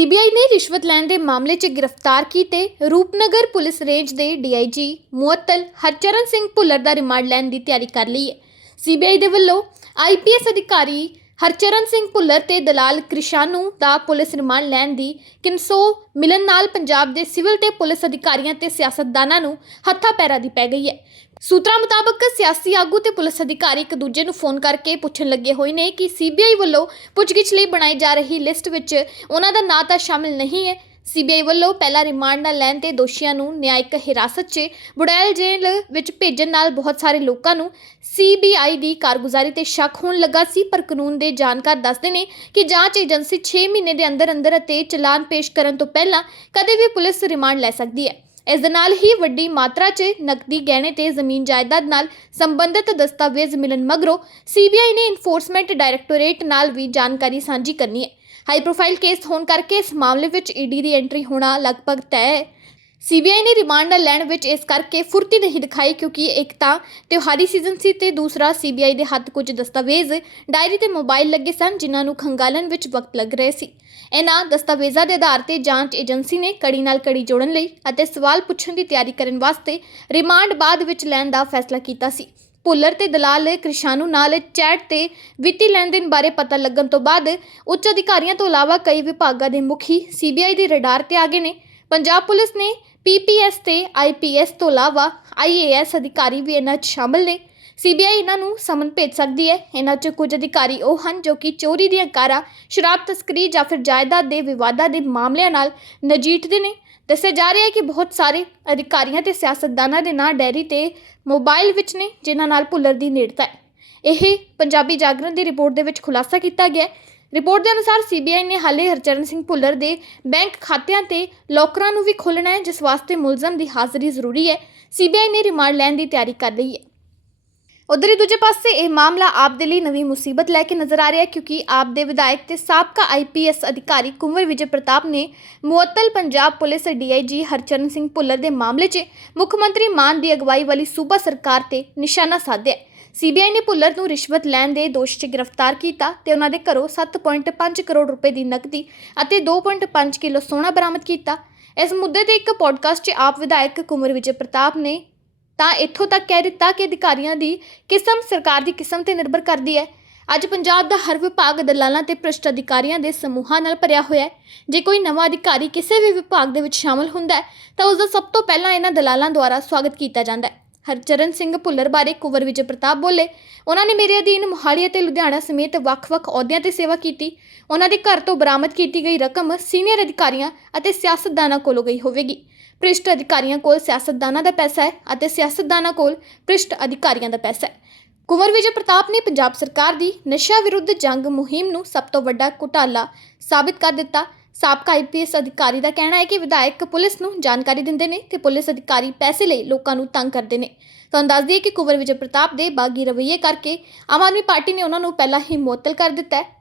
CBI ਨੇ ਰਿਸ਼ਵਤ ਲੈਣ ਦੇ ਮਾਮਲੇ 'ਚ ਗ੍ਰਿਫਤਾਰ ਕੀਤੇ ਰੂਪਨਗਰ ਪੁਲਿਸ ਰੇਂਜ ਦੇ ਡੀਆਈਜੀ ਮੁਅੱਤਲ ਹਰਚਰਨ ਸਿੰਘ ਭੁੱਲਰ ਦਾ ਰਿਮਾਂਡ ਲੈਣ ਦੀ ਤਿਆਰੀ ਕਰ ਲਈ ਹੈ। ਸੀਬੀਆਈ ਦੇ ਵੱਲੋਂ ਆਈਪੀਐਸ ਅਧਿਕਾਰੀ ਹਰਚਰਨ ਸਿੰਘ ਭੁੱਲਰ ਤੇ ਦਲਾਲ ਕ੍ਰਿਸ਼ਾਨੂ ਦਾ ਪੁਲਿਸ ਰਿਮਾਂਡ ਲੈਣ ਦੀ ਕਿੰਸੋ ਮਿਲਣ ਨਾਲ ਪੰਜਾਬ ਦੇ ਸਿਵਲ ਤੇ ਪੁਲਿਸ ਅਧਿਕਾਰੀਆਂ ਤੇ ਸਿਆਸਤਦਾਨਾਂ ਨੂੰ ਹੱਥਾਂ ਪੈਰਾ ਦੀ ਪੈ ਗਈ ਹੈ। ਸੂਤਰਾਂ ਮੁਤਾਬਕ ਸਿਆਸੀ ਆਗੂ ਤੇ ਪੁਲਿਸ ਅਧਿਕਾਰੀ ਇੱਕ ਦੂਜੇ ਨੂੰ ਫੋਨ ਕਰਕੇ ਪੁੱਛਣ ਲੱਗੇ ਹੋਏ ਨੇ ਕਿ ਸੀਬੀਆਈ ਵੱਲੋਂ ਪੁੱਛਗਿੱਛ ਲਈ ਬਣਾਈ ਜਾ ਰਹੀ ਲਿਸਟ ਵਿੱਚ ਉਹਨਾਂ ਦਾ ਨਾਂ ਤਾਂ ਸ਼ਾਮਿਲ ਨਹੀਂ ਹੈ ਸੀਬੀਆਈ ਵੱਲੋਂ ਪਹਿਲਾ ਰਿਮਾਂਡ ਨਾ ਲੈਣ ਤੇ ਦੋਸ਼ੀਆਂ ਨੂੰ ਨਿਆਇਕ ਹਿਰਾਸਤ 'ਚ ਬੁੜੈਲ ਜੇਲ੍ਹ ਵਿੱਚ ਭੇਜਣ ਨਾਲ ਬਹੁਤ ਸਾਰੇ ਲੋਕਾਂ ਨੂੰ ਸੀਬੀਆਈ ਦੀ ਕਾਰਗੁਜ਼ਾਰੀ ਤੇ ਸ਼ੱਕ ਹੋਣ ਲੱਗਾ ਸੀ, ਪਰ ਕਾਨੂੰਨ ਦੇ ਜਾਣਕਾਰ ਦੱਸਦੇ ਨੇ ਕਿ ਜਾਂਚ ਏਜੰਸੀ 6 ਮਹੀਨੇ ਦੇ ਅੰਦਰ ਅੰਦਰ ਅਤੇ ਚਲਾਨ ਪੇਸ਼ ਕਰਨ ਤੋਂ ਪਹਿਲਾਂ ਕਦੇ ਵੀ ਪੁਲਿਸ ਰਿਮਾਂਡ ਲੈ ਸਕਦੀ ਹੈ। ਇਸ ਦੇ ਨਾਲ ਹੀ ਵੱਡੀ ਮਾਤਰਾ 'ਚ ਨਕਦੀ ਗਹਿਣੇ ਤੇ ਜ਼ਮੀਨ ਜਾਇਦਾਦ ਨਾਲ ਸੰਬੰਧਿਤ ਦਸਤਾਵੇਜ਼ ਮਿਲਣ ਮਗਰੋਂ ਸੀਬੀਆਈ ਨੇ ਇਨਫੋਰਸਮੈਂਟ ਡਾਇਰੈਕਟੋਰੇਟ ਨਾਲ ਵੀ ਜਾਣਕਾਰੀ ਸਾਂਝੀ ਕਰਨੀ ਹੈ। ਹਾਈ ਪ੍ਰੋਫਾਈਲ ਕੇਸ ਹੋਣ ਕਰਕੇ ਇਸ ਮਾਮਲੇ ਵਿੱਚ ਈਡੀ ਦੀ ਐਂਟਰੀ ਹੋਣਾ ਲਗਭਗ ਤੈਅ ਹੈ। ਸੀਬੀਆਈ ਨੇ ਰਿਮਾਂਡ ਨਾ ਲੈਣ ਵਿੱਚ ਇਸ ਕਰਕੇ ਫੁਰਤੀ ਨਹੀਂ ਦਿਖਾਈ ਕਿਉਂਕਿ ਇੱਕ ਤਾਂ ਤਿਉਹਾਰੀ ਸੀਜ਼ਨ ਸੀ ਤੇ ਦੂਸਰਾ ਸੀਬੀਆਈ ਦੇ ਹੱਥ ਕੁਝ ਦਸਤਾਵੇਜ਼, ਡਾਇਰੀ ਤੇ ਮੋਬਾਈਲ ਲੱਗੇ ਸਨ ਜਿਨ੍ਹਾਂ ਨੂੰ ਖੰਗਾਲਣ ਵਿੱਚ ਵਕਤ ਲੱਗ ਰਿਹਾ ਸੀ। ਇਹਨਾਂ ਦਸਤਾਵੇਜ਼ਾਂ ਦੇ ਆਧਾਰ ਤੇ ਜਾਂਚ ਏਜੰਸੀ ਨੇ ਕੜੀ ਨਾਲ ਕੜੀ ਜੋੜਨ ਲਈ ਅਤੇ ਸਵਾਲ ਪੁੱਛਣ ਦੀ ਤਿਆਰੀ ਕਰਨ ਵਾਸਤੇ ਰਿਮਾਂਡ ਬਾਅਦ ਵਿੱਚ ਲੈਣ ਦਾ ਫੈਸਲਾ ਕੀਤਾ ਸੀ। ਭੁੱਲਰ ਤੇ ਦਲਾਲ ਕ੍ਰਿਸ਼ਾਨੂ ਨਾਲ ਚੈਟ ਤੇ ਵਿੱਤੀ ਲੈਣ ਦੇਣ ਬਾਰੇ ਪਤਾ ਲੱਗਣ ਤੋਂ ਬਾਅਦ ਉੱਚ ਅਧਿਕਾਰੀਆਂ ਤੋਂ ਇਲਾਵਾ ਕਈ ਵਿਭਾਗਾਂ ਦੇ ਮੁਖੀ ਸੀਬੀਆਈ ਦੇ ਰਡਾਰ ਤੇ ਆ ਗਏ ਨੇ। ਪੰਜਾਬ ਪੁਲਿਸ ਨੇ ਪੀਪੀਐਸ ਤੇ ਆਈਪੀਐਸ ਤੋਂ ਇਲਾਵਾ ਆਈਏਐਸ ਅਧਿਕਾਰੀ ਵੀ ਇਹਨਾਂ 'ਚ ਸ਼ਾਮਲ ਨੇ। ਸੀਬੀਆਈ ਇਹਨਾਂ ਨੂੰ ਸਮਨ ਭੇਜ ਸਕਦੀ ਹੈ। ਇਹਨਾਂ 'ਚ ਕੁਝ ਅਧਿਕਾਰੀ ਉਹ ਹਨ ਜੋ ਕਿ ਚੋਰੀ ਦੀਆਂ ਕਾਰਾਂ, ਸ਼ਰਾਬ ਤਸਕਰੀ ਜਾਂ ਫਿਰ ਜਾਇਦਾਦ ਦੇ ਵਿਵਾਦਾਂ ਦੇ ਮਾਮਲਿਆਂ ਨਾਲ ਨਜੀਠਦੇ ਨੇ। ਦੱਸਿਆ ਜਾ ਰਿਹਾ ਹੈ ਕਿ ਬਹੁਤ ਸਾਰੇ ਅਧਿਕਾਰੀਆਂ ਤੇ ਸਿਆਸਤਦਾਨਾਂ ਦੇ ਨਾਂ ਡੈਰੀ ਤੇ ਮੋਬਾਈਲ ਵਿੱਚ ਨੇ, ਜਿਨ੍ਹਾਂ ਨਾਲ ਭੁੱਲਰ ਦੀ ਨੇੜਤਾ ਹੈ। ਇਹ ਪੰਜਾਬੀ ਜਾਗਰਣ ਦੀ ਰਿਪੋਰਟ ਦੇ ਵਿੱਚ ਖੁਲਾਸਾ ਕੀਤਾ ਗਿਆ ਹੈ। ਰਿਪੋਰਟ ਦੇ ਅਨੁਸਾਰ ਸੀਬੀਆਈ ਨੇ ਹਾਲੇ ਹਰਚਰਨ ਸਿੰਘ ਭੁੱਲਰ ਦੇ ਬੈਂਕ ਖਾਤਿਆਂ ਤੇ ਲੋਕਰਾਂ ਨੂੰ ਵੀ ਖੋਲ੍ਹਣਾ ਹੈ, ਜਿਸ ਵਾਸਤੇ ਮੁਲਜ਼ਮ ਦੀ ਹਾਜ਼ਰੀ ਜ਼ਰੂਰੀ ਹੈ। ਸੀਬੀਆਈ ਨੇ ਰਿਮਾਂਡ ਲੈਣ ਦੀ ਤਿਆਰੀ ਕਰ ਲਈ ਹੈ। ਉਧਰ ਹੀ ਦੂਜੇ ਪਾਸੇ ਇਹ ਮਾਮਲਾ ਆਪ ਦੇ ਲਈ ਨਵੀਂ ਮੁਸੀਬਤ ਲੈ ਕੇ ਨਜ਼ਰ ਆ ਰਿਹਾ ਹੈ, ਕਿਉਂਕਿ ਆਪ ਦੇ ਵਿਧਾਇਕ ਤੇ ਸਾਬਕਾ ਆਈਪੀਐਸ ਅਧਿਕਾਰੀ ਕੁੰਵਰ ਵਿਜੇ ਪ੍ਰਤਾਪ ਨੇ ਮੁਅੱਤਲ ਪੰਜਾਬ ਪੁਲਿਸ ਡੀਆਈਜੀ ਹਰਚਰਨ ਸਿੰਘ ਭੁੱਲਰ ਦੇ ਮਾਮਲੇ 'ਚ ਮੁੱਖ ਮੰਤਰੀ ਮਾਨ ਦੀ ਅਗਵਾਈ ਵਾਲੀ ਸੂਬਾ ਸਰਕਾਰ ਤੇ ਨਿਸ਼ਾਨਾ ਸਾਧਿਆ ਹੈ। ਸੀਬੀਆਈ ਨੇ ਭੁੱਲਰ ਨੂੰ ਰਿਸ਼ਵਤ ਲੈਣ ਦੇ ਦੋਸ਼ 'ਚ ਗ੍ਰਿਫਤਾਰ ਕੀਤਾ ਤੇ ਉਹਨਾਂ ਦੇ ਘਰੋਂ 7.5 ਕਰੋੜ ਰੁਪਏ ਦੀ ਨਕਦੀ ਅਤੇ 2.5 ਕਿਲੋ ਸੋਨਾ ਬਰਾਮਦ ਕੀਤਾ ਇਸ ਮੁੱਦੇ ਤੇ ਇੱਕ ਪੋਡਕਾਸਟ 'ਚ ਆਪ ਵਿਧਾਇਕ ਕੁੰਵਰ ਵਿਜੇ ਪ੍ਰਤਾਪ ਨੇ ਤਾਂ ਇੱਥੋਂ ਤੱਕ ਕਹਿ ਦਿੱਤਾ ਕਿ ਅਧਿਕਾਰੀਆਂ ਦੀ ਕਿਸਮ ਸਰਕਾਰ ਦੀ ਕਿਸਮ ਤੇ ਨਿਰਭਰ ਕਰਦੀ ਹੈ। ਅੱਜ ਪੰਜਾਬ ਦਾ ਹਰ ਵਿਭਾਗ ਦਲਾਲਾਂ ਤੇ ਭ੍ਰਿਸ਼ਟ ਅਧਿਕਾਰੀਆਂ ਦੇ ਸਮੂਹਾਂ ਨਾਲ ਭਰਿਆ ਹੋਇਆ ਹੈ। ਜੇ ਕੋਈ ਨਵਾਂ ਅਧਿਕਾਰੀ ਕਿਸੇ ਵੀ ਵਿਭਾਗ ਦੇ ਵਿੱਚ ਸ਼ਾਮਲ ਹੁੰਦਾ ਹੈ, ਤਾਂ ਉਸ ਦਾ ਸਭ ਤੋਂ ਪਹਿਲਾਂ ਇਹਨਾਂ ਦਲਾਲਾਂ ਦੁਆਰਾ ਸਵਾਗਤ ਕੀਤਾ ਜਾਂਦਾ ਹੈ। ਹਰਚਰਨ ਸਿੰਘ ਭੁੱਲਰ ਬਾਰੇ ਕੁਵਰ ਵਿਜੇ ਪ੍ਰਤਾਪ ਬੋਲੇ। ਉਹਨਾਂ ਨੇ ਮੇਰੇ ਅਧੀਨ ਮੋਹਾਲੀ ਅਤੇ ਲੁਧਿਆਣਾ ਸਮੇਤ ਵੱਖ-ਵੱਖ ਅਹੁਦਿਆਂ ਤੇ ਸੇਵਾ ਕੀਤੀ। ਉਹਨਾਂ ਦੇ ਘਰ ਤੋਂ ਬਰਾਮਦ ਕੀਤੀ ਗਈ ਰਕਮ ਸੀਨੀਅਰ ਅਧਿਕਾਰੀਆਂ ਅਤੇ ਸਿਆਸਤਦਾਨਾਂ ਕੋਲੋਂ ਗਈ ਹੋਵੇਗੀ। ਭ੍ਰਿਸ਼ਟ ਅਧਿਕਾਰੀਆਂ ਕੋਲ ਸਿਆਸਤਦਾਨਾਂ ਦਾ ਪੈਸਾ ਹੈ ਅਤੇ ਸਿਆਸਤਦਾਨਾਂ ਕੋਲ ਭ੍ਰਿਸ਼ਟ ਅਧਿਕਾਰੀਆਂ ਦਾ ਪੈਸਾ ਹੈ। ਕੁੰਵਰ ਵਿਜੇ ਪ੍ਰਤਾਪ ਨੇ ਪੰਜਾਬ ਸਰਕਾਰ ਦੀ ਨਸ਼ਾ ਵਿਰੁੱਧ ਜੰਗ ਮੁਹਿੰਮ ਨੂੰ ਸਭ ਤੋਂ ਵੱਡਾ ਘੁਟਾਲਾ ਸਾਬਿਤ ਕਰ ਦਿੱਤਾ। ਸਾਬਕਾ ਆਈਪੀਐਸ ਅਧਿਕਾਰੀ ਦਾ ਕਹਿਣਾ ਹੈ ਕਿ ਵਿਧਾਇਕ ਪੁਲਿਸ ਨੂੰ ਜਾਣਕਾਰੀ ਦਿੰਦੇ ਨੇ ਤੇ ਪੁਲਿਸ ਅਧਿਕਾਰੀ ਪੈਸੇ ਲਈ ਲੋਕਾਂ ਨੂੰ ਤੰਗ ਕਰਦੇ ਨੇ। ਤੁਹਾਨੂੰ ਦੱਸ ਦਈਏ ਕਿ ਕੁਵਰ ਵਿਜੇ ਪ੍ਰਤਾਪ ਦੇ ਬਾਗੀ ਰਵੱਈਏ ਕਰਕੇ ਆਮ ਆਦਮੀ ਪਾਰਟੀ ਨੇ ਉਹਨਾਂ ਨੂੰ ਪਹਿਲਾਂ ਹੀ ਮੁਅੱਤਲ ਕਰ ਦਿੱਤਾ ਹੈ।